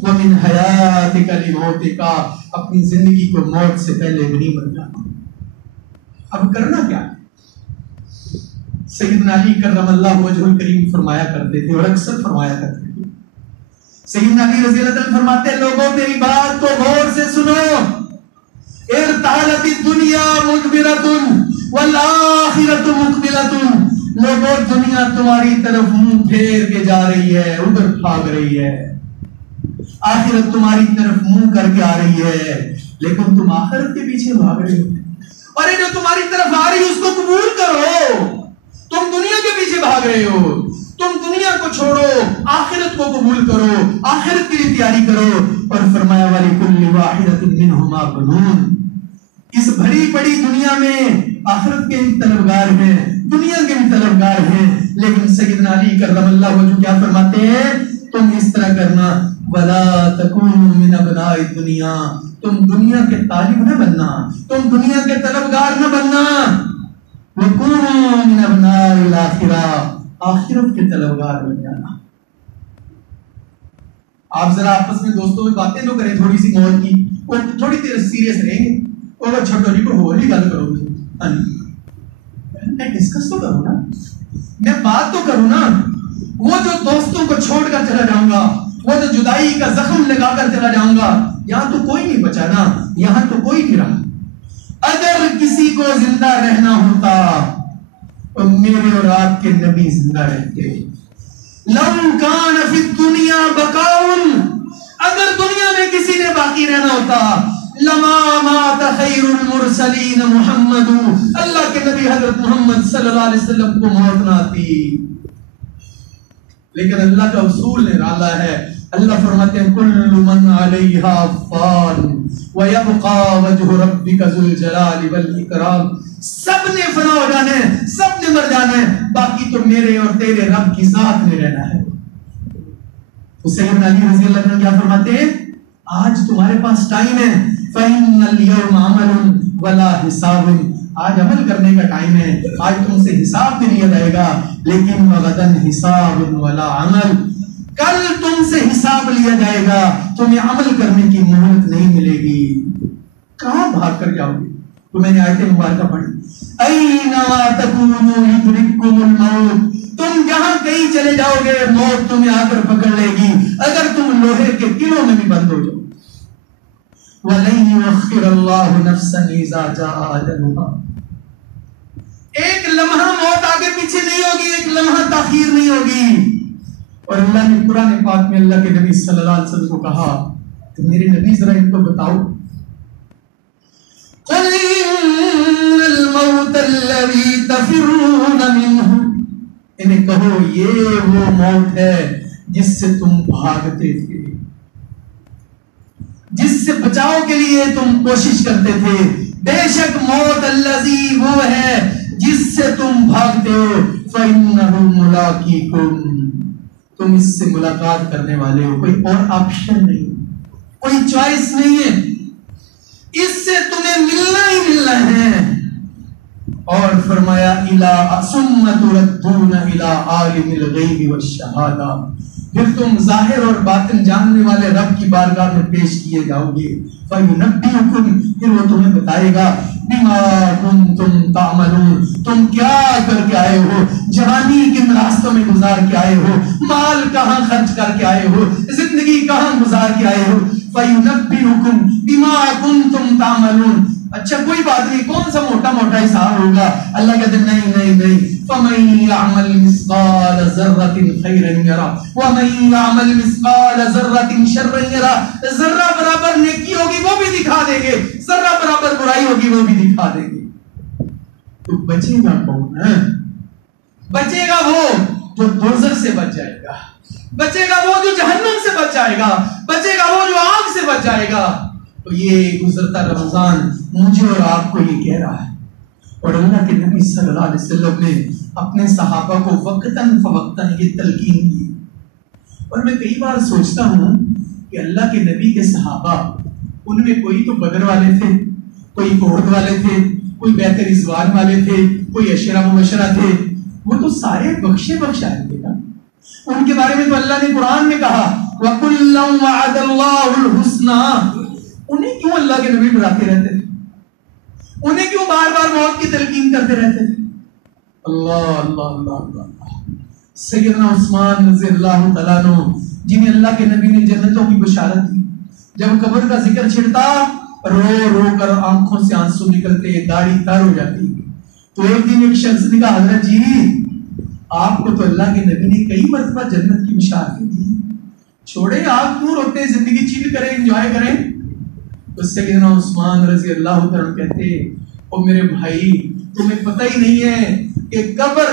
وَمِنْ حَيَاتِكَ لِمَوْتِكَ. اپنی زندگی کو موت سے پہلے غنیمت جانو. اب کرنا کیا؟ سیدنا علی کرم اللہ وجہ الکریم فرمایا کرتے تھے اور اکثر فرمایا کرتے تھے. سیدنا علی رضی اللہ عنہ فرماتے ہیں لوگوں میری بات کو غور سے سنو. ارتحلت الدنیا مدبرۃ والآخرۃ مقبلۃ. لوگوں دنیا تمہاری طرف منہ پھیر کے جا رہی ہے، ادھر بھاگ رہی ہے. آخرت تمہاری طرف منہ کر کے آ رہی ہے، لیکن تم آخرت کے پیچھے بھاگ رہے ہو. اور یہ جو تمہاری طرف آ رہی ہے اس کو قبول کرو. تم دنیا کے پیچھے بھاگ رہے ہو. تم دنیا کو چھوڑو, آخرت کو قبول کرو, آخرت کے لیے تیاری کرو. اور فرمایا وَلِكُلِّ وَاحِدَةٍ مِّنْهُمَا بَنُونَ, اس بھری پڑی دنیا میں آخرت کے بھی طلبگار ہیں, دنیا کے بھی طلبگار ہیں. لیکن سیدنا علی کرم اللہ وجہ کیا فرماتے ہیں, تم اس طرح کرنا, وَلَا تَكُونُوا مِنْ أَبْنَاءِ الدُّنْيَا, تم دنیا کے طالب نہ بننا, تم دنیا کے طلبگار نہ بننا. وَكُونُوا مِنْ أَبْنَاءِ الْآخِرَةِ, آخرت کے طلبگار بن جانا. آپ ذرا آپس میں دوستوں میں باتیں تو کریں تھوڑی سی موت کی, اور تھوڑی دیر سیریس رہیں گے, اور چھوٹو جی کو ہولی گل کرو گے, میں ڈسکس تو کروں نا, میں بات تو کروں نا. وہ جو دوستوں کو چھوڑ کر چلا جاؤں گا, وہ جو جدائی کا زخم لگا کر چلا جاؤں گا, یہاں تو کوئی نہیں بچا نا, یہاں تو کوئی نہیں رہا. اگر کسی کو زندہ رہنا ہوتا تو میرے اور آپ کے نبی زندہ رہتے. لو کان فی الدنیا بقاء, اگر دنیا میں کسی نے باقی رہنا ہوتا, لما مات خیر المرسلین محمد, اللہ کے نبی حضرت محمد صلی اللہ علیہ وسلم کو موت نہ آتی. لیکن اللہ کا اصول نرالا ہے. اللہ فرماتے ہیں کل من علیہا فان ویبقى وجہ ربک ذو الجلال والاکرام, سب نے فنا ہو جانا ہے, سب نے مر جانا ہے, باقی تو میرے اور تیرے رب کی ذات میں رہنا ہے. تو سیدنا علی رضی اللہ عنہ کیا فرماتے ہیں, آج تمہارے پاس ٹائم ہے, فإن اليوم عمل ولا حساب, آج عمل کرنے کا ٹائم ہے, آج تم سے حساب بھی لیا جائے گا. لیکن غدن حساب ولا عمل, کل تم سے حساب لیا جائے گا, تمہیں عمل کرنے کی مہلت نہیں ملے گی. کہاں بھاگ کر جاؤ گے؟ تو میں نے آیت مبارکہ پڑھی, اینما تکونوا یدرککم الموت, تم جہاں کہیں چلے جاؤ گے موت تمہیں آ کر پکڑ لے گی, اگر تم لوہے کے قلعوں میں بھی بند ہو جاؤ. وَلَن يُؤَخِّرَ اللَّهُ نَفْسًا إِذَا جَاءَ أَجَلُهَا, ایک لمحہ موت آگے پیچھے نہیں ہوگی, ایک لمحہ تاخیر نہیں ہوگی. اور اللہ نے قرآن پاک میں اللہ کے نبی صلی اللہ علیہ وسلم کو کہا کہ میرے نبی ذرا ان کو بتاؤ, قُلْ إِنَّ الْمَوْتَ الَّذِي تَفِرُّونَ مِنْهُ, انہیں کہو یہ وہ موت ہے جس سے تم بھاگتے تھے, جس سے بچاؤ کے لیے تم کوشش کرتے تھے. بے شک موت الذی وہ ہے جس سے تم بھاگتے ہو, فَإِنَّهُ مُلَاقِيكُمْ, تم اس سے ملاقات کرنے والے ہو, کوئی اور آپشن نہیں, کوئی چوائس نہیں ہے, اس سے تمہیں ملنا ہی ملنا ہے. اور فرمایا اِلَىٰ ثُمَّ تُرَدُّونَ إِلَىٰ عَالِمِ الْغَيْبِ وَالشَّهَادَةِ, پھر تم ظاہر اور باطن جاننے والے رب کی بارگاہ میں پیش کیے جاؤ گے. فَيُنَبِّئُكُمْ, پھر وہ تمہیں بتائے گا, بِمَا كُنتُمْ تَعْمَلُونَ, تم کیا کر کے آئے ہو, جوانی کن راستوں میں گزار کے آئے ہو, مال کہاں خرچ کر کے آئے ہو, زندگی کہاں گزار کے آئے ہو. فَيُنَبِّئُكُمْ بِمَا كُنتُمْ تَعْمَلُونَ, اچھا کوئی بات نہیں, کون سا موٹا موٹا حساب ہوگا. اللہ کہتے ہیں نہیں نہیں نہیں, فَمَن يَعْمَلْ مِثْقَالَ ذَرَّةٍ خَيْرًا يَرَهُ وَمَن يَعْمَلْ مِثْقَالَ ذَرَّةٍ شَرًّا يَرَهُ, ذرہ برابر نیکی ہوگی وہ بھی دکھا دیں گے, ذرہ برابر برائی ہوگی وہ بھی دکھا دیں گے. تو بچے گا کون ہے؟ بچے گا وہ جو دوزخ سے بچ جائے گا, بچے گا وہ جو جہنم سے بچ جائے گا, بچے گا وہ جو آگ سے بچ جائے گا. تو یہ گزرتا رمضان مجھے اور آپ کو یہ کہہ رہا ہے. اور اللہ کے نبی صلی اللہ علیہ وسلم نے اپنے صحابہ کو وقتاً فوقتاً یہ تلقین کی. اور میں کئی بار سوچتا ہوں کہ اللہ کے نبی کے صحابہ, ان میں کوئی تو بدر والے تھے, کوئی احد والے تھے, کوئی بیعت رضوان والے تھے, کوئی عشرہ مبشرہ تھے, وہ تو سارے بخشے بخشائے تھے نا. ان کے بارے میں تو اللہ نے قرآن میں کہا وَكُلًّا وَعَدَ اللَّهُ الْحُسْنَى, انہیں کیوں اللہ کے نبی ڈراتے رہتے تھے, انہیں کیوں بار بار موت کی تلقین کرتے رہتے تھے. اللہ اللہ اللہ اللہ. سیدنا عثمان رضی اللہ تعالیٰ عنہ, جنہیں اللہ کے نبی نے جنتوں کی بشارت دی, جب قبر کا ذکر چھڑتا رو رو کر آنکھوں سے آنسو نکلتے, داڑھی تر ہو جاتی. تو ایک دن ایک شخص نے کہا حضرت جی آپ کو تو اللہ کے نبی نے کئی مرتبہ جنت کی بشارت دی, چھوڑے آپ کیوں روتے, زندگی چیل کریں, انجوائے کریں. تو سیدنا عثمان رضی اللہ عنہ کہتے او میرے بھائی تمہیں پتہ ہی نہیں ہے کہ قبر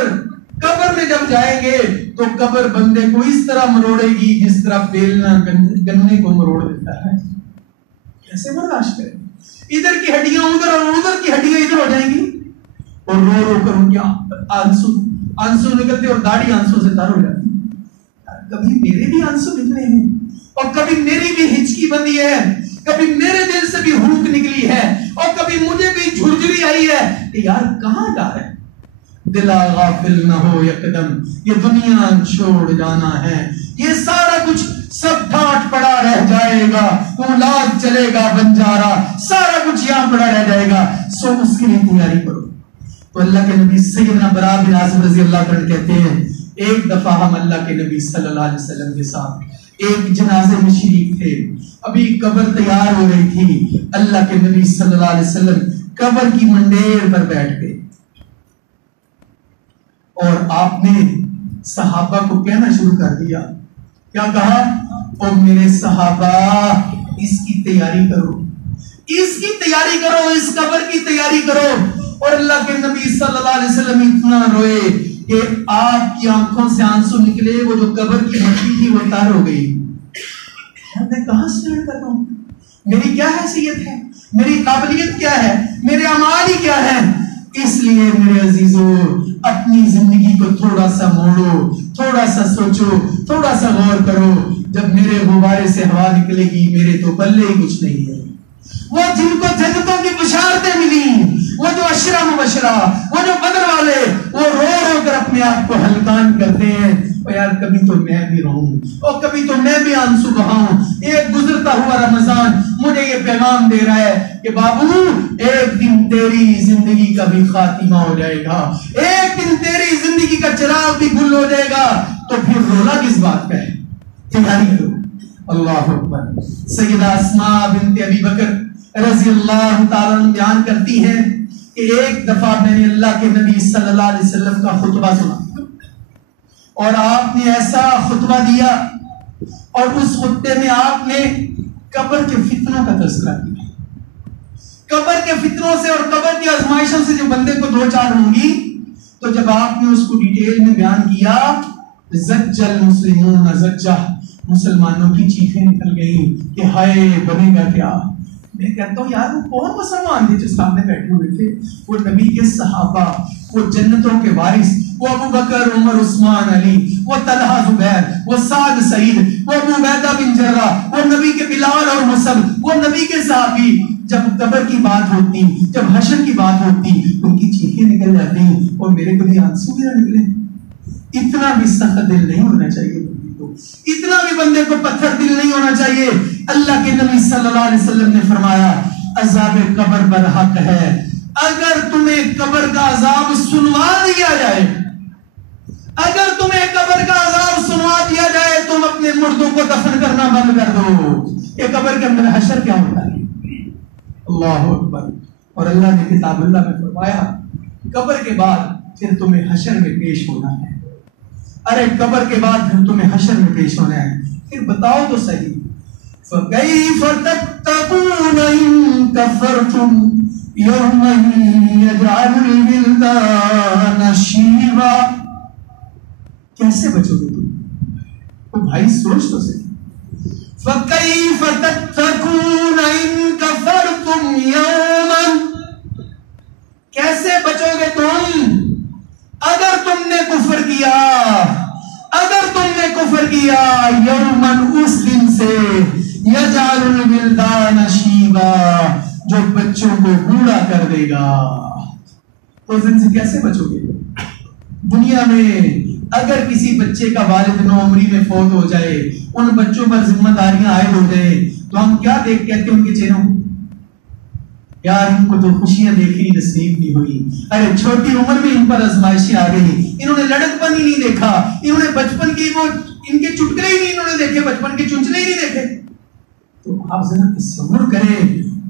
قبر میں جب جائیں گے تو قبر بندے کو اس طرح مروڑے گی جس طرح بیلنا گنے کو مروڑ دیتا ہے. کیسے برداشت کریں؟ ادھر کی ہڈیاں ادھر اور ادھر کی ہڈیاں ادھر ہو جائیں گی اور رو رو کر ان کے آنسو نکلتے اور داڑھی آنسو سے تر ہو جاتی. کبھی میرے بھی آنسو نکلے ہیں اور کبھی میری بھی ہچکی بندی ہے, کبھی میرے دل سے بھی ہونک نکلی ہے اور کبھی مجھے بھی جھرجھری آئی ہے کہ یار کہاں جا رہے ہیں. دلا غافل نہ ہو یکدم, یہ دنیا چھوڑ جانا ہے, یہ سارا کچھ سب ٹھاٹ پڑا رہ جائے گا, اولاد چلے گا بنجارا, سارا کچھ یہاں پڑا رہ جائے گا, سو اس کے لیے تیاری کرو. تو اللہ کے نبی سیدنا برا بن عازب رضی اللہ عنہ کہتے ہیں ایک دفعہ ہم اللہ کے نبی صلی اللہ علیہ وسلم کے ساتھ ایک جنازے میں شریک تھے, ابھی قبر تیار ہو رہی تھی, اللہ کے نبی صلی اللہ علیہ وسلم قبر کی منڈیر پر بیٹھ گئے اور آپ نے صحابہ کو کہنا شروع کر دیا. کیا کہا؟ او میرے صحابہ, اس کی تیاری کرو, اس کی تیاری کرو, اس قبر کی تیاری کرو. اور اللہ کے نبی صلی اللہ علیہ وسلم اتنا روئے کہ آپ کی آنکھوں سے آنسو نکلے, وہ جو قبر کی مٹی تھی وہ تار ہو گئی. میں کہاں سے لڑ کر رہا ہوں, میری کیا حیثیت ہے, میری قابلیت کیا ہے, میرے اعمال ہی کیا ہے. اس لیے میرے عزیزو اپنی زندگی کو تھوڑا سا موڑو, تھوڑا سا سوچو, تھوڑا سا غور کرو. جب میرے غبارے سے ہوا نکلے گی میرے تو پلے ہی کچھ نہیں ہے. وہ جن کو جنتوں کی بشارتیں ملی, وہ جو عشرہ مبشرہ, وہ جو بدر والے, وہ رو رو کر اپنے آپ کو ہلکان کرتے ہیں. اور یار کبھی تو میں بھی رہوں اور کبھی تو میں بھی آنسو بہاؤں. ایک گزرتا ہوا رمضان مجھے یہ پیغام دے رہا ہے کہ بابو ایک دن تیری زندگی کا بھی خاتمہ ہو جائے گا, ایک دن تیری زندگی کا چراغ بھی گل ہو جائے گا, تو پھر رونا کس بات کا ہے, تیاری کرو. اللہ اکبر. سیدہ اسماء بنت ابی بکر رضی اللہ تعالیٰ عنہ بیان کرتی ہیں کہ ایک دفعہ میں نے اللہ کے نبی صلی اللہ علیہ وسلم کا خطبہ سنا اور آپ نے ایسا خطبہ دیا اور اس خطبے میں آپ نے قبر کے فتنوں کا تذکرہ کیا. قبر کے فتنوں سے اور قبر کی آزمائشوں سے جو بندے کو دو چار ہوں گی, تو جب آپ نے اس کو ڈیٹیل میں بیان کیا, زج المسلمون زجہ, مسلمانوں کی چیخیں نکل گئیں کہ ہائے بنے گا کیا. میں کہتا ہوں یار وہ کون مسلمان تھے جو سامنے بیٹھے ہوئے تھے؟ وہ نبی کے صحابہ, وہ جنتوں کے وارث, وہ ابو بکر, عمر, عثمان, علی, وہ طلحہ, زبیر, وہ سعد, سعید, وہ ابو عبیدہ بن جراح, وہ نبی کے بلال اور مصعب, وہ نبی کے صحابی. جب قبر کی بات ہوتی, جب حشر کی بات ہوتی, ان کی چیخیں نکل جاتی اور میرے کبھی آنسو بھی نہ نکلے. اتنا بھی سخت دل نہیں ہونا چاہیے, اتنا بھی بندے کو پتھر دل نہیں ہونا چاہیے. اللہ کے نبی صلی اللہ علیہ وسلم نے فرمایا عذاب قبر برحق ہے. اگر تمہیں قبر کا عذاب سنوا دیا جائے, اگر تمہیں قبر کا عذاب سنوا دیا جائے, تم اپنے مردوں کو دفن کرنا بند کر دو. یہ قبر کے اندر حشر کیا ہوتا ہے؟ اللہ اکبر. اور اللہ نے کتاب اللہ میں فرمایا قبر کے بعد پھر تمہیں حشر میں پیش ہونا ہے. ارے قبر کے بعد پھر تمہیں حشر میں پیش ہونا ہے. پھر بتاؤ تو صحیح, فَكَيْفَ تَتَّقُونَ إِن كَفَرْتُمْ يَوْمًا يَجْعَلُ الْوِلْدَانَ شِيبًا. کیسے بچو گے تم؟ تو بھائی سوچ تو صحیح. فَكَيْفَ تَتَّقُونَ إِن كَفَرْتُمْ يَوْمًا, کیسے بچو گے تم اگر تم نے کفر کیا, اگر تم نے کفر کیا, یومن اس دن سے, یجعل الولدان شیبا, جو بچوں کو بوڑھا کر دے گا. تو اس دن سے کیسے بچو گے؟ دنیا میں اگر کسی بچے کا والد نو عمری میں فوت ہو جائے, ان بچوں پر ذمہ داریاں عائد ہو جائے, تو ہم کیا دیکھ کہتے ہیں ان کے چہروں, یار ان کو تو خوشیاں دیکھنی نصیب نہیں ہوئی. ارے چھوٹی عمر میں ان پر آزمائشیں آ گئی, انہوں نے لڑکپن ہی نہیں دیکھا, انہوں نے بچپن کی وہ ان کے چٹکلے ہی نہیں انہوں نے دیکھے, بچپن کے چنچلے ہی نہیں دیکھے. تو آپ ذرا تصور کریں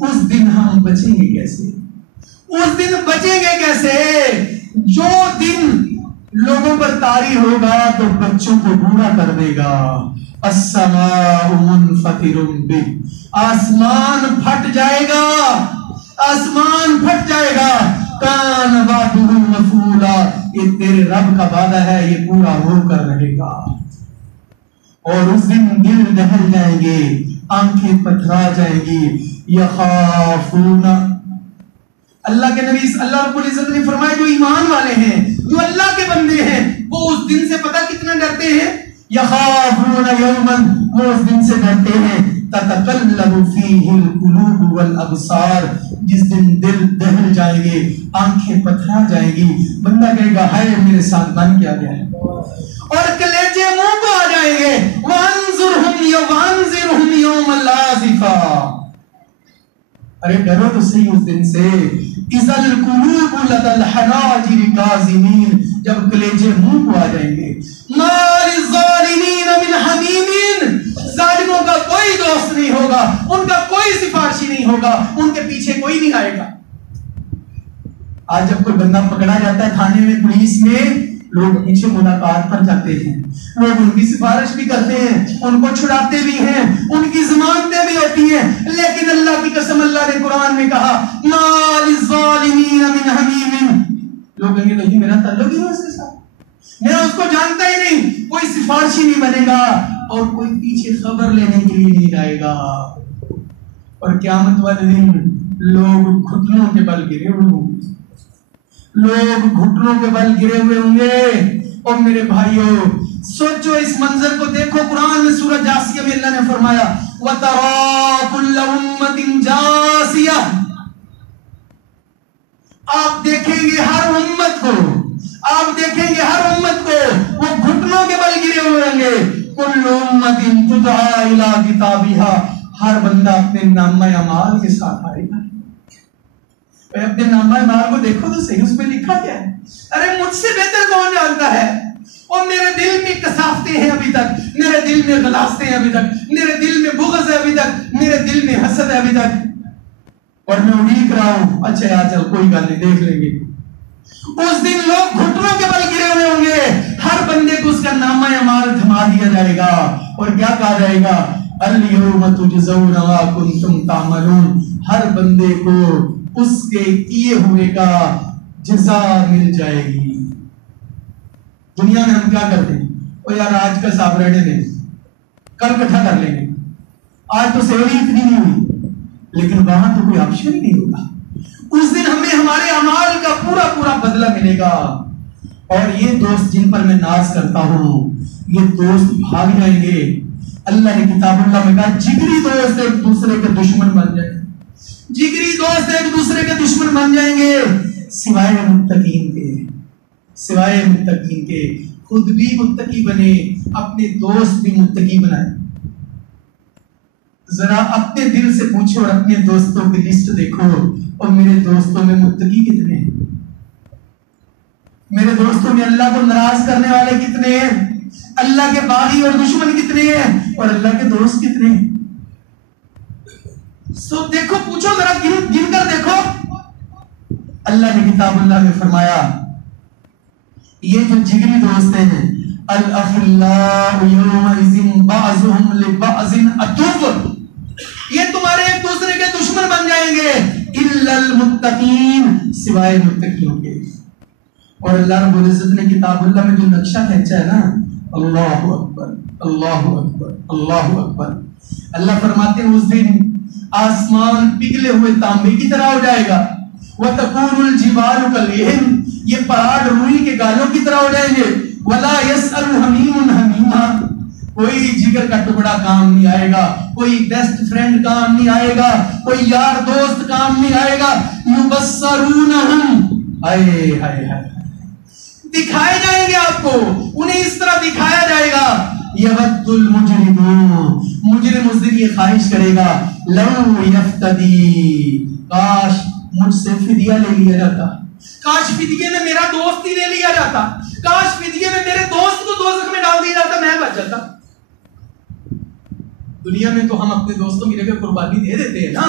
اس دن ہم بچیں گے کیسے, اس دن بچیں گے کیسے؟ جو دن لوگوں پر طاری ہوگا تو بچوں کو بوڑھا کر دے گا. السماء منفطر به, آسمان پھٹ جائے گا, آسمان پھٹ جائے گا. کان وعدہ مفعولا, یہ تیرے رب کا وعدہ ہے، یہ پورا ہو کر رہے گا۔ اور اس دن دل دہل جائیں گے، آنکھیں پتھرا جائیں گی۔ یخافون، اللہ کے نبی اللہ رب العزت نے فرمایا جو ایمان والے ہیں، جو اللہ کے بندے ہیں، وہ اس دن سے پتہ کتنا ڈرتے ہیں؟ یخافون یوما، وہ اس دن سے ڈرتے ہیں تتقلب فیہ القلوب والابصار، جس دن دل دہل جائیں گے، آنکھیں پتھرا جائیں گی، بندہ کہے گا ہائے میرے ساتھ بن کیا گیا ہے، اور کلیجے منہ کو آ جائیں گے۔ وانذرہم یوم الآزفہ، ارے ڈرو تو صحیح اس دن سے۔ اذا القلوب لدى الحناجر کاظمین، جب کلیجے منہ کو آ جائیں گے۔ ما للظالمین من حمیم، ظالموں کا کوئی دوست نہیں ہوگا، ان کا کوئی سفارشی نہیں ہوگا، ان کے پیچھے کوئی نہیں آئے گا۔ آج جب کوئی بندہ پکڑا جاتا ہے تھانے میں، پولیس میں، لوگ پیچھے ملاقات پر جاتے ہیں، لوگ ان کی سفارش بھی کرتے ہیں، ان کو چھڑاتے بھی ہیں، ان کی ضمانتیں بھی ہوتی ہیں، لیکن اللہ کی قسم اللہ نے قرآن میں کہا ما للظالمین من حمیم، لوگ کہیں گے نہیں میرا تعلق ہی ہے اس کے ساتھ، میں اس کو جانتا ہی نہیں، کوئی سفارشی نہیں بنے گا اور کوئی پیچھے خبر لینے کے لیے نہیں جائے گا۔ اور قیامت والے دن لوگ گھٹنوں کے بل گرے ہوئے ہوں گے، لوگ گھٹنوں کے بل گرے ہوئے ہوں گے۔ اور میرے بھائیوں سوچو اس منظر کو، دیکھو قرآن میں سورہ جاسیہ میں اللہ نے فرمایا وَتَرَا كُلَّ أُمَّةٍ جَاسِيَةٍ، آپ دیکھیں گے ہر امت کو، آپ دیکھیں گے ہر امت کو وہ گھٹنوں کے بل گرے ہوئے ہوں گے۔ كُلُّ أُمَّةٍ تُدْعَىٰ إِلَىٰ كِتَابِهَا، ہر بندہ اپنے نامہ اعمال کے ساتھ آئے گا۔ اپنے نامہ اعمال کو دیکھو تو صحیح، اس میں لکھا کیا ہے؟ ارے مجھ سے بہتر کون جانتا ہے؟ اور میرے دل میں کثافتیں ہیں ابھی تک، میرے دل میں غلاظتیں ہیں ابھی تک، میرے دل میں بغض ہے ابھی تک، میرے دل میں حسد ہے ابھی تک، اور میں اڑیک رہا ہوں اچھا یار چل کوئی گل نہیں دیکھ لیں گے۔ اس دن لوگ گھٹنوں کے بل گرے ہوئے ہوں گے، ہر بندے کو اس کا نامہ اعمال تھما دیا جائے گا، اور کیا کہا جائے گا الیوم تجزون ما کنتم تعملون، ہر بندے کو اس کے کیے ہوئے کا جزا مل جائے گی۔ دنیا میں ہم کیا کرتے ہیں؟ او یار آج کا حساب رہنے دیں، کل اکٹھا کر لیں گے، آج تو سیوری اتنی نہیں ہوئی، لیکن وہاں تو کوئی آپشن ہی نہیں ہوگا۔ اس دن ہمیں ہمارے اعمال کا پورا پورا بدلہ ملے گا۔ اور یہ دوست جن پر میں ناز کرتا ہوں، یہ دوست بھاگ جائیں گے۔ اللہ نے کتاب اللہ میں کہا جگری دوست ایک دوسرے کے دشمن بن جائیں گے، جگری دوست ایک دوسرے کے دشمن بن جائیں گے، سوائے متقین کے، سوائے متقین کے۔ خود بھی متقی بنے، اپنے دوست بھی متقی بنائے۔ ذرا اپنے دل سے پوچھو اور اپنے دوستوں کی لسٹ دیکھو، اور میرے دوستوں میں متقی کتنے ہیں؟ میرے دوستوں میں اللہ کو ناراض کرنے والے کتنے ہیں؟ اللہ کے باغی اور دشمن کتنے ہیں؟ اور اللہ کے دوست کتنے ہیں؟ سو دیکھو، پوچھو، ذرا گن کر دیکھو۔ اللہ نے کتاب اللہ میں فرمایا یہ جو جگری دوست ہیں، الاخلاء یومئذ بعضهم لبعض عدو، یہ تمہارے ایک دوسرے کے دشمن بن جائیں گے، الا المتقین، سوائے متقیوں کے۔ اور اللہ رب العزت نے کتاب اللہ میں جو نقشہ کھینچا ہے نا، اللہ اکبر اللہ اکبر اللہ اکبر۔ اللہ فرماتے ہیں اس دن آسمان پگھلے ہوئے تانبے کی طرح ہو جائے گا، وَتَكُونُ الْجِبَالُ كَالْعِهْنِ، یہ پہاڑ روئی کے گالوں کی طرح ہو جائیں گے، وَلَا يَسْأَلُ حَمِيمٌ حَمِيمًا، کوئی جگر کا ٹکڑا کام نہیں آئے گا، کوئی بیسٹ فرینڈ کام نہیں آئے گا، کوئی یار دوست کام نہیں آئے گا۔ يُبَصَّرُونَهُمْ، ہائے ہائے ہائے، دکھائے جائیں گے آپ کو، انہیں اس طرح دکھایا جائے گا۔ یود المجرمون، مجرم اس دن یہ خواہش کرے گا لو یفتدی، کاش مجھ سے فدیہ لے لیا جاتا، کاش فدیے میں میرا دوست ہی لے لیا جاتا، کاش فدیے میں میرے دوست کو دوزخ میں ڈال دیا جاتا، میں بچ جاتا۔ دنیا میں تو ہم اپنے دوستوں کی جگہ قربانی دے دیتے ہیں نا،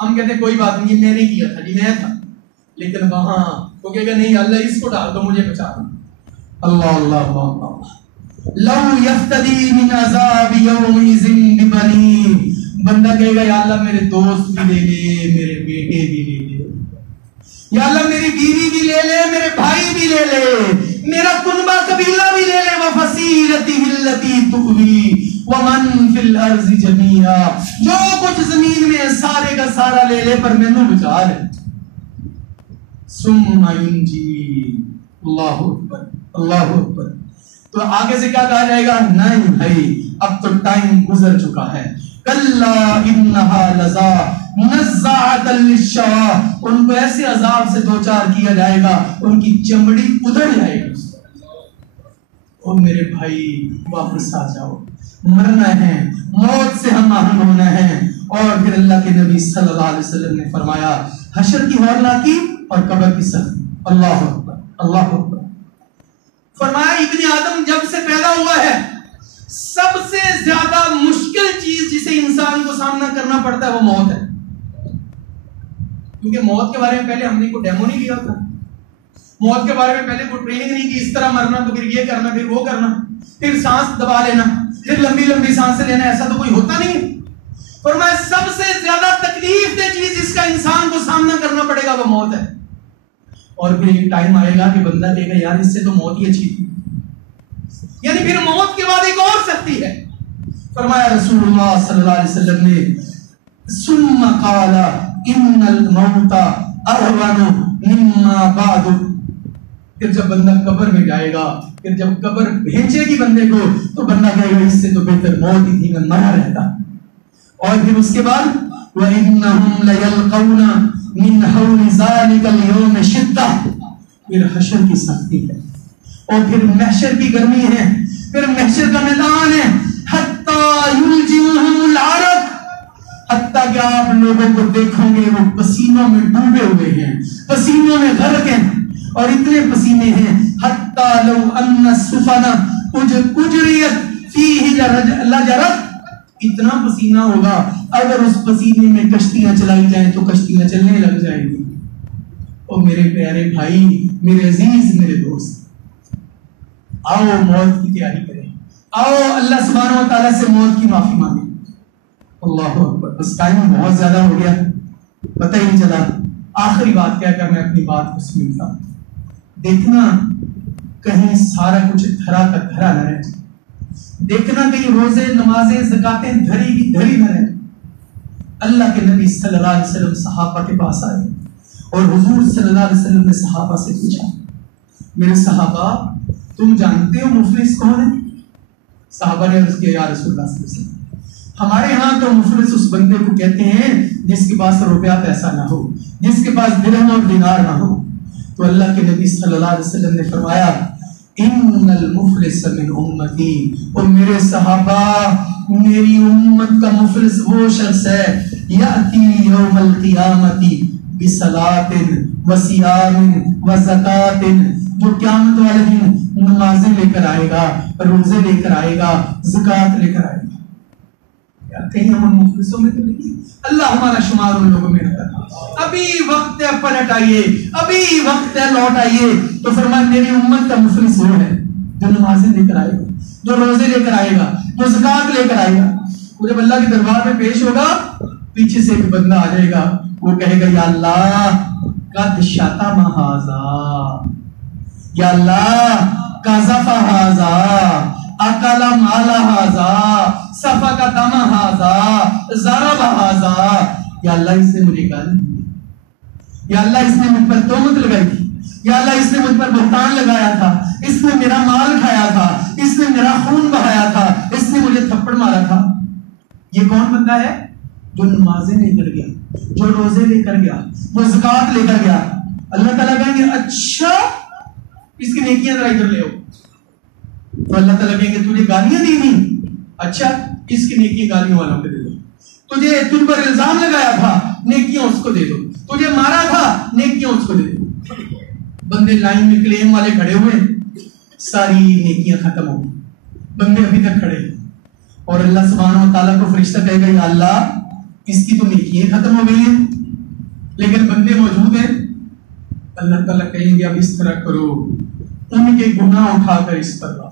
ہم کہتے ہیں کوئی بات نہیں میں نے کیا تھا جی میں تھا، لیکن وہاں وہ کہے گا نہیں اللہ اس کو ڈال دو مجھے بچا دو۔ اللہ اللہ اللہ، لو یفتدی من عذاب یومئذ ببنیہ، بندہ کہے گا یا اللہ میرے دوست بھی لے لے، میرے بیٹے بھی لے لے، یا اللہ میری بیوی بھی لے لے، میرے بھائی بھی لے لے، میرا کنبہ قبیلہ بھی لے لے، وَفَصِيلَتِهِ الَّتِي تُؤْوِي وَمَن فِي الْأَرْضِ جَمِيعًا، جو کچھ زمین میں سارے کا سارا لے لے پر مینوں بچا لے۔ ثُمَّ يُنْجِي، اللہ اکبر اللہ اکبر۔ تو آگے سے کیا کہا جائے گا؟ نہیں بھائی اب تو ٹائم گزر چکا ہے۔ کلا انہا لظا نزاعۃ للشوا، ان کو ایسے عذاب سے دوچار کیا جائے گا ان کی چمڑی ادھر جائے گی۔ اور میرے بھائی واپس آ جاؤ، مرنا ہے، موت سے ہم آہنگ ہونا ہے۔ اور پھر اللہ کے نبی صلی اللہ علیہ وسلم نے فرمایا حشر کی ہولناکی اور قبر کی سختی۔ اللہ اکبر اللہ اکبر۔ فرمایا ابن آدم جب سے پیدا ہوا ہے سب سے زیادہ مشکل چیز جسے انسان کو سامنا کرنا پڑتا ہے وہ موت ہے، کیونکہ موت کے بارے میں پہلے ہم نے کوئی ڈیمو نہیں لیا تھا، موت کے بارے میں پہلے کوئی ٹریننگ نہیں کی، اس طرح مرنا تو پھر یہ کرنا پھر وہ کرنا، پھر سانس دبا لینا، پھر لمبی لمبی سانسیں لینا، ایسا تو کوئی ہوتا نہیں۔ فرمایا سب سے زیادہ تکلیف دہ چیز جس کا انسان کو سامنا کرنا پڑے گا وہ موت ہے۔ اور پھر ایک ٹائم آئے گا کہ بندہ کہے گا یار اس سے تو موت ہی اچھی تھی، یعنی پھر موت کے بعد ایک اور سختی ہے۔ فرمایا رسول اللہ صلی اللہ علیہ وسلم نے ثم قال ان الموت اهون مما بعد، پھر جب بندہ قبر میں جائے گا، پھر جب قبر بھیجے گی بندے کو تو بندہ کہے گا اس سے تو بہتر موت ہی تھی، میں مرا رہتا۔ اور پھر اس کے بعد وَإِنَّهُمْ لَيَلْقَوْنَ مِنْ حَوْلِ ذَلِكَ الْيَوْمِ شِدَّةٌ، پھر حشر کی سختی ہے، اور پھر محشر کی گرمی ہے، پھر محشر کا میدان ہے، حَتَّى يُلْجِمُهُمُ الْعَرَقُ، حتیٰ کہ آپ لوگوں کو دیکھو گے وہ پسینوں میں ڈوبے ہوئے ہیں، پسینوں میں غرق ہیں، اور اتنے پسینے ہیں حَتَّى لَوْ أَنَّ السُّفَنَ أُجْرِيَتْ فِيهِ لَجَرَتْ، اتنا پسینہ ہوگا اگر اس پسینے میں کشتیاں چلائی جائیں تو کشتیاں چلنے لگ جائیں گی۔ اور میرے پیارے بھائی، میرے عزیز، میرے دوست، آؤ موت کی تیاری کریں، آؤ اللہ سبحانہ و تعالیٰ سے موت کی معافی مانگیں۔ اللہ اکبر۔ بس ٹائم بہت زیادہ ہو گیا، پتہ ہی نہیں چلا۔ آخری بات کیا کہ میں اپنی بات کو سمجھتا ہوں، دیکھنا کہیں سارا کچھ دھرا کا دھرا نہ رہ جائے، دیکھنا کہیں روزے نمازیں زکاتیں دھری کی دھری نہ رہ۔ اللہ کے نبی صلی اللہ علیہ وسلم صحابہ کے پاس آئے اور حضور صلی اللہ علیہ وسلم نے صحابہ سے پوچھا میرے صحابہ تم جانتے ہو مفلس کون ہے؟ صحابہ نے عرض کیا یا رسول اللہ صلی اللہ علیہ وسلم ہمارے ہاں تو مفلس اس بندے کو کہتے ہیں جس کے پاس روپیہ پیسہ نہ ہو، جس کے پاس درہم اور دینار نہ ہو۔ تو اللہ کے نبی صلی اللہ علیہ وسلم نے فرمایا ان المفلس من امتی، اور میرے صحابہ میری امت کا مفلس وہ شخص ہے یاتی یوم القیامت بصلاۃ وصیام وزکات، جو قیامت والے دن نمازیں لے کر آئے گا، روزے لے کر آئے گا، زکات لے کر آئے گا۔ کہیں ہم ان مفلسوں میں تو نہیں، اللہ ہمارا شمار ان لوگوں میں رکھتا۔ ابھی وقت ہے پلٹ آئیے، ابھی وقت ہے لوٹ آئیے۔ تو فرمایا میری امت کا مفلس وہ ہے جو نمازیں لے کر آئے گا، جو روزے لے کر آئے گا، جو زکات لے کر آئے گا۔ وہ جب اللہ کے دربار میں پیش ہوگا پیچھے سے ایک بندہ آ جائے گا، وہ کہے گا یا اللہ قد شتم ھذا، یا اللہ قذف ھذا، اکل مال ھذا، سفک دم ھذا، ضرب ھذا، یا اللہ اس نے مجھے گالی دی، یا اللہ اس نے مجھ پر تہمت لگائی تھی، یا اللہ اس نے مجھ پر بہتان لگایا تھا، اس نے میرا مال کھایا تھا، اس نے میرا خون بہایا تھا، اس نے مجھے تھپڑ مارا تھا۔ یہ کون بندہ ہے؟ جو نمازیں لے کر گیا، جو روزے لے کر گیا، جو زکات لے کر گیا۔ اللہ تعالیٰ کہیں گے اچھا اس کی نیکیاں ذرا ادھر لے آؤ، تو اللہ تعالیٰ کہیں گے تجھے گالیاں دی نہیں، اچھا اس کی نیکیاں گالیوں والوں کو دے دو، تجھے تم پر الزام لگایا تھا نیکیاں اس کو دے دو، تجھے مارا تھا نیکیاں اس کو دے دو۔ بندے لائن میں کلیم والے کھڑے ہوئے، ساری نیکیاں ختم ہو گئی، بندے ابھی تک کھڑے ہیں، اور اللہ سبحانہ و تعالیٰ کو فرشتہ کہے گا یا اللہ اس کی تو نیکیاں ختم ہو گئی ہیں لیکن بندے موجود ہیں۔ اللہ تعالیٰ کہیں گے اب اس طرح کرو، ان کے گناہ اٹھا کر اس پر لا،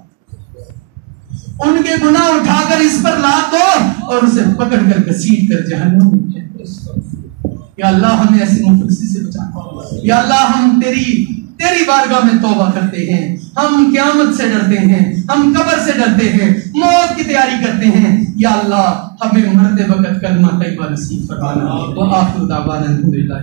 ان کے گناہ اٹھا کر اس پر لا دو اور اسے پکڑ کر گھسیٹ کر جہنم میں۔ یا اللہ ہمیں ایسی مفلسی سے بچا. یا اللہ ہم تیری بارگاہ میں توبہ کرتے ہیں. ہم قیامت سے ڈرتے ہیں, ہم قبر سے ڈرتے ہیں, موت کی تیاری کرتے ہیں. یا اللہ ہمیں مرتے وقت کلمہ طیبہ نصیب فرمانا. وآخر دعوانا الحمدللہ.